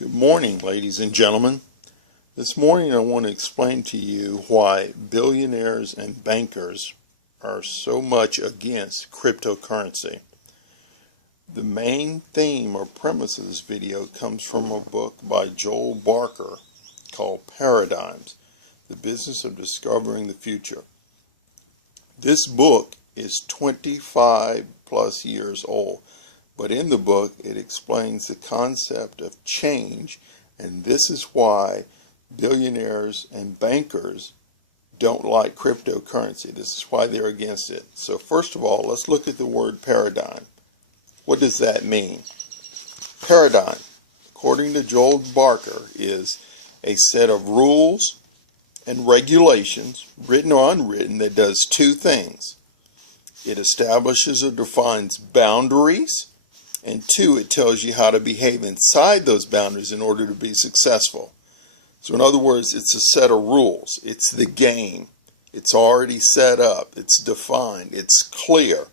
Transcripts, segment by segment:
Good morning, ladies and gentlemen. This morning I want to explain to you why billionaires and bankers are so much against cryptocurrency. The main theme or premise of this video comes from a book by Joel Barker called Paradigms, The Business of Discovering the Future. This book is 25 plus years old. But in the book, it explains the concept of change, and this is why billionaires and bankers don't like cryptocurrency. This is why they're against it. So first of all, let's look at the word paradigm. What does that mean? Paradigm, according to Joel Barker, is a set of rules and regulations, written or unwritten, that does two things. It establishes or defines boundaries, and two, it tells you how to behave inside those boundaries in order to be successful. So in other words, it's a set of rules. It's the game. It's already set up. It's defined. It's clear.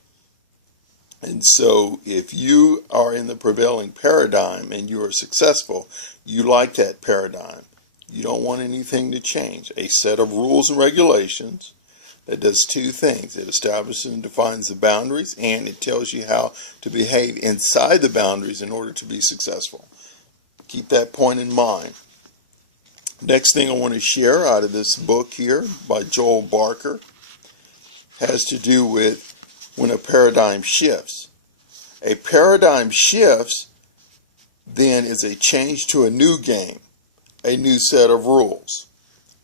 And so if you are in the prevailing paradigm and you are successful, you like that paradigm. You don't want anything to change. A set of rules and regulations that does two things. It establishes and defines the boundaries, and it tells you how to behave inside the boundaries in order to be successful. Keep that point in mind. Next thing I want to share out of this book here by Joel Barker has to do with when a paradigm shifts. A paradigm shifts then is a change to a new game, a new set of rules,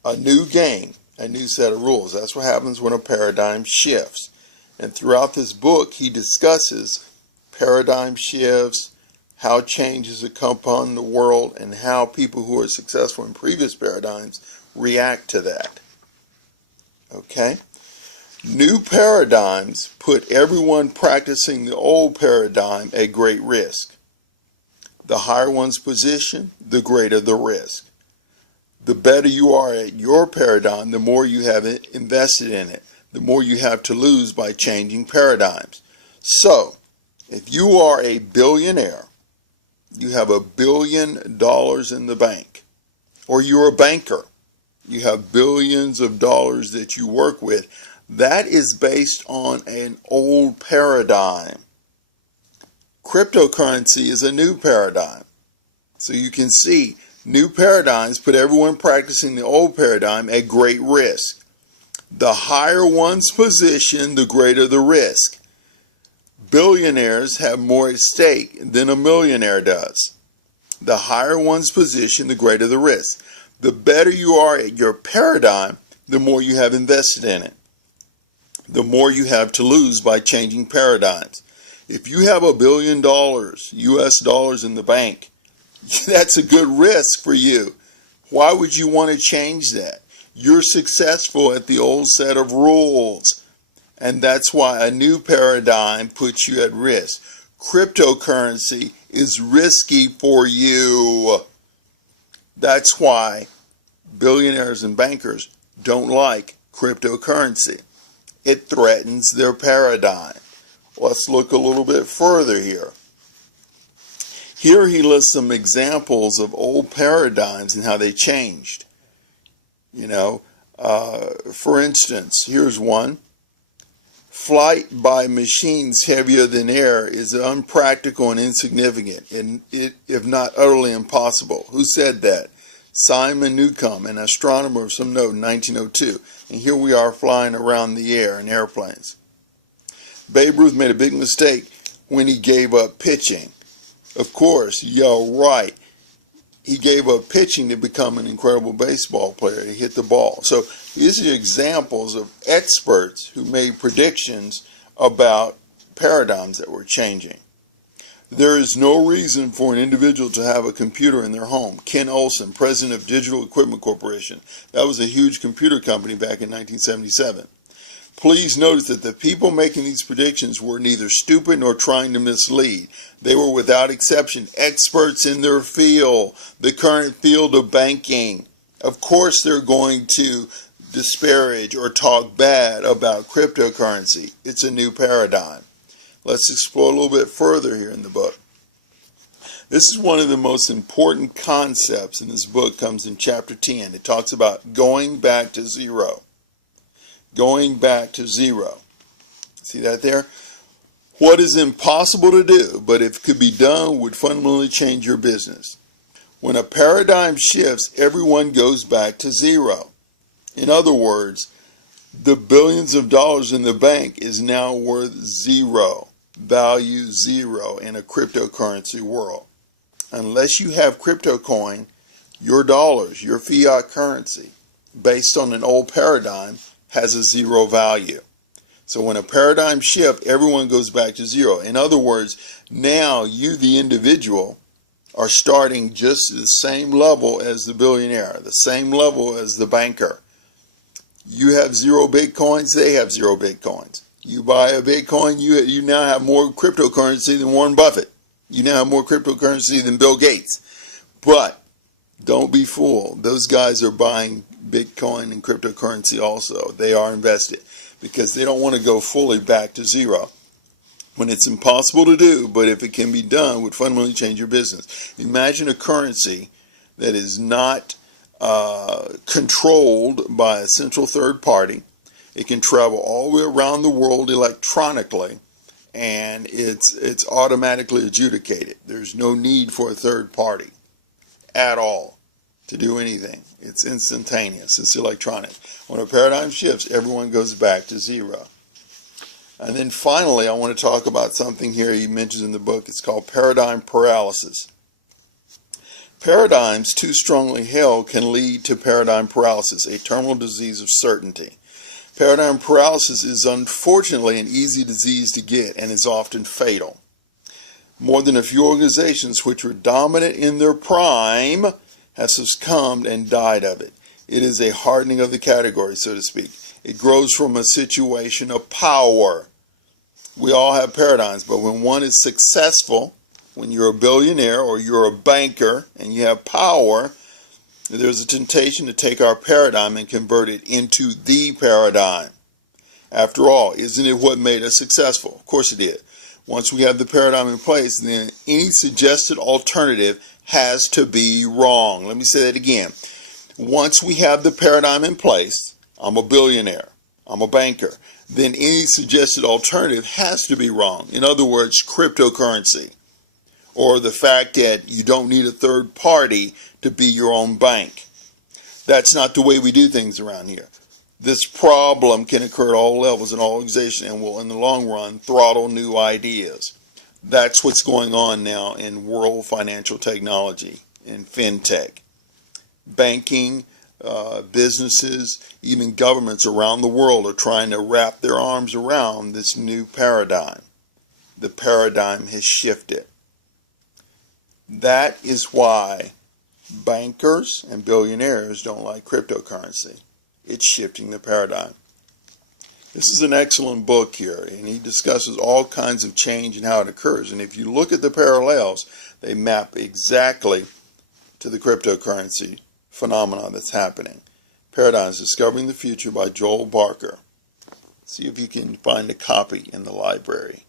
a new game, a new set of rules. That's what happens when a paradigm shifts. And throughout this book, he discusses paradigm shifts, how changes accompany the world, and how people who are successful in previous paradigms react to that. Okay? New paradigms put everyone practicing the old paradigm at great risk. The higher one's position, the greater the risk. The better you are at your paradigm, the more you have invested in it, the more you have to lose by changing paradigms. So, if you are a billionaire, you have $1 billion in the bank, or you're a banker, you have billions of dollars that you work with, that is based on an old paradigm. Cryptocurrency is a new paradigm. So you can see new paradigms put everyone practicing the old paradigm at great risk. The higher one's position, the greater the risk. Billionaires have more at stake than a millionaire does. The higher one's position, the greater the risk. The better you are at your paradigm, the more you have invested in it. The more you have to lose by changing paradigms. If you have $1 billion US dollars in the bank, that's a good risk for you. Why would you want to change that? You're successful at the old set of rules. And that's why a new paradigm puts you at risk. Cryptocurrency is risky for you. That's why billionaires and bankers don't like cryptocurrency. It threatens their paradigm. Let's look a little bit further here. Here he lists some examples of old paradigms and how they changed. For instance, here's one. Flight by machines heavier than air is unpractical and insignificant, and if not utterly impossible. Who said that? Simon Newcomb, an astronomer of some note in 1902. And here we are flying around the air in airplanes. Babe Ruth made a big mistake when he gave up pitching. Of course, right. He gave up pitching to become an incredible baseball player. He hit the ball. So these are examples of experts who made predictions about paradigms that were changing. There is no reason for an individual to have a computer in their home. Ken Olsen, president of Digital Equipment Corporation. That was a huge computer company back in 1977. Please notice that the people making these predictions were neither stupid nor trying to mislead. They were without exception experts in their field, the current field of banking. Of course they're going to disparage or talk bad about cryptocurrency. It's a new paradigm. Let's explore a little bit further here in the book. This is one of the most important concepts in this book. Comes in chapter 10. It talks about going back to zero. Going back to zero. See that there? What is impossible to do, but if it could be done, would fundamentally change your business. When a paradigm shifts, everyone goes back to zero. In other words, the billions of dollars in the bank is now worth zero, value zero in a cryptocurrency world. Unless you have crypto coin, your dollars, your fiat currency, based on an old paradigm, has a zero value. So when a paradigm shift, everyone goes back to zero. In other words, now you, the individual, are starting just at the same level as the billionaire, the same level as the banker. You have zero Bitcoins, they have zero Bitcoins. You buy a Bitcoin, you now have more cryptocurrency than Warren Buffett. You now have more cryptocurrency than Bill Gates. But don't be fooled. Those guys are buying Bitcoin and cryptocurrency also. They are invested because they don't want to go fully back to zero. When it's impossible to do, but if it can be done, would fundamentally change your business. Imagine a currency that is not controlled by a central third party. It can travel all the way around the world electronically, and it's automatically adjudicated. There's no need for a third party at all to do anything. It's instantaneous. It's electronic. When a paradigm shifts, everyone goes back to zero. And then finally, I want to talk about something here he mentions in the book. It's called paradigm paralysis. Paradigms too strongly held can lead to paradigm paralysis, a terminal disease of certainty. Paradigm paralysis is unfortunately an easy disease to get and is often fatal. More than a few organizations which were dominant in their prime have succumbed and died of it. It is a hardening of the category, so to speak. It grows from a situation of power. We all have paradigms, but when one is successful, when you're a billionaire or you're a banker and you have power, there's a temptation to take our paradigm and convert it into the paradigm. After all, isn't it what made us successful? Of course it did. Once we have the paradigm in place, then any suggested alternative has to be wrong. Let me say that again. Once we have the paradigm in place, I'm a billionaire, I'm a banker, then any suggested alternative has to be wrong. In other words, cryptocurrency, or the fact that you don't need a third party to be your own bank. That's not the way we do things around here. This problem can occur at all levels in all organizations and will, in the long run, throttle new ideas. That's what's going on now in world financial technology, in fintech. Banking, businesses, even governments around the world are trying to wrap their arms around this new paradigm. The paradigm has shifted. That is why bankers and billionaires don't like cryptocurrency. It's shifting the paradigm. This is an excellent book here, and he discusses all kinds of change and how it occurs. And if you look at the parallels, they map exactly to the cryptocurrency phenomenon that's happening. Paradigms: Discovering the Future by Joel Barker. See if you can find a copy in the library.